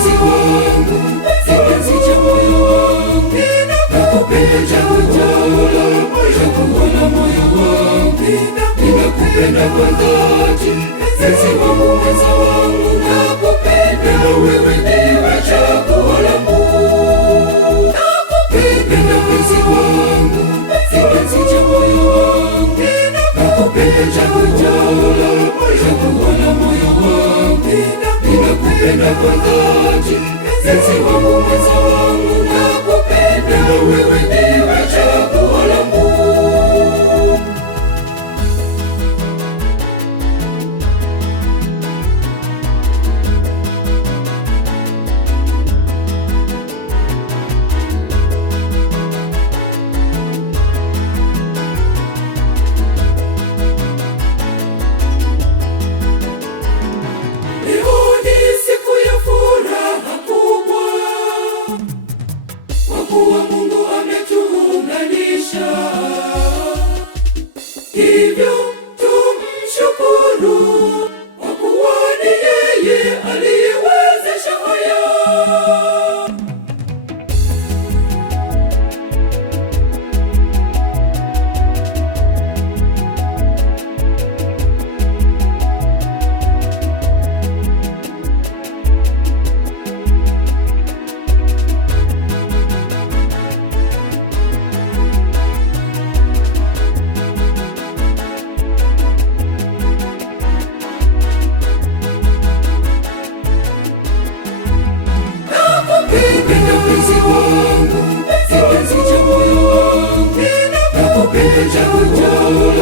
mpenzi wangu, kipenzi cha moyo wangu, nakupenda chaguo la moyo wangu, ninakupenda kwa dhati, mpenzi wangu, mwenza wangu, nakupenda wewe, ndiwe chaguo langu. Nakupenda mpenzi wangu, kipenzi cha moyo wangu, nakupenda chaguo la moyo wangu, ninakupenda kwa dhati, mpenzi wangu, mwenza wangu, nakupenda wewe, ndiwe chaguo langu. Hivyo tumshukuru kwa kuwa ni yeye aliyewezesha haya. Mpenzi wangu, kipenzi cha moyo wangu, nakupenda chaguo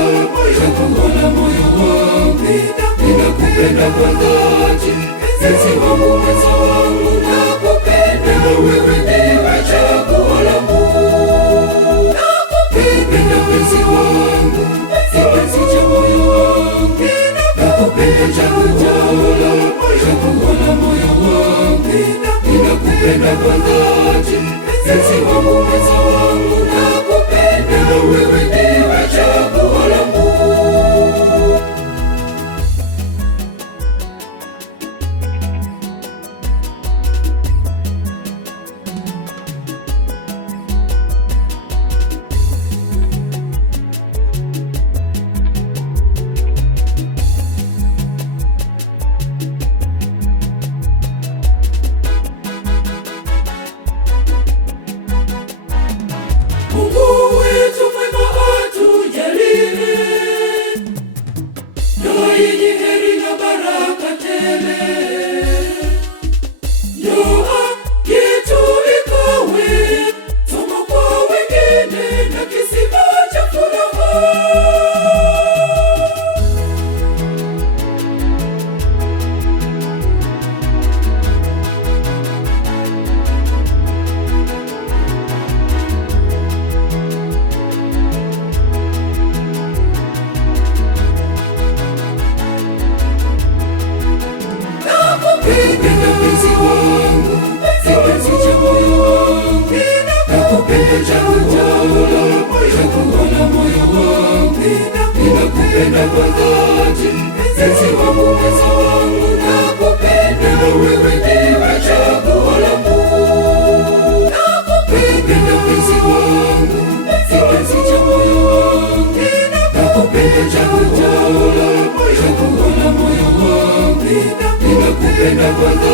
la moyo wangu, ninakupenda kwa dhati, mpenzi wangu, mwenza wangu, nakupenda wewe, ndiwe chaguo langu. Nakupenda mpenzi wangu, kipenzi cha moyo wangu, nakupenda chaguo la moyo wangu, ninakupenda kwa dhati, mpenzi wangu, mwenza wangu, nakupenda wewe, ndiwe chaguo langu. Nakupenda mpenzi wangu, kipenzi cha moyo wangu, nakupenda chaguo la moyo wangu, ninakupenda kwa dhati, mpenzi wangu, mwenza wangu, nakupenda wewe, ndiwe chaguo langu. Nakupenda mpenzi wangu, kipenzi cha moyo wangu, nakupenda chaguo la moyo wangu, ninakupenda kwa dhati.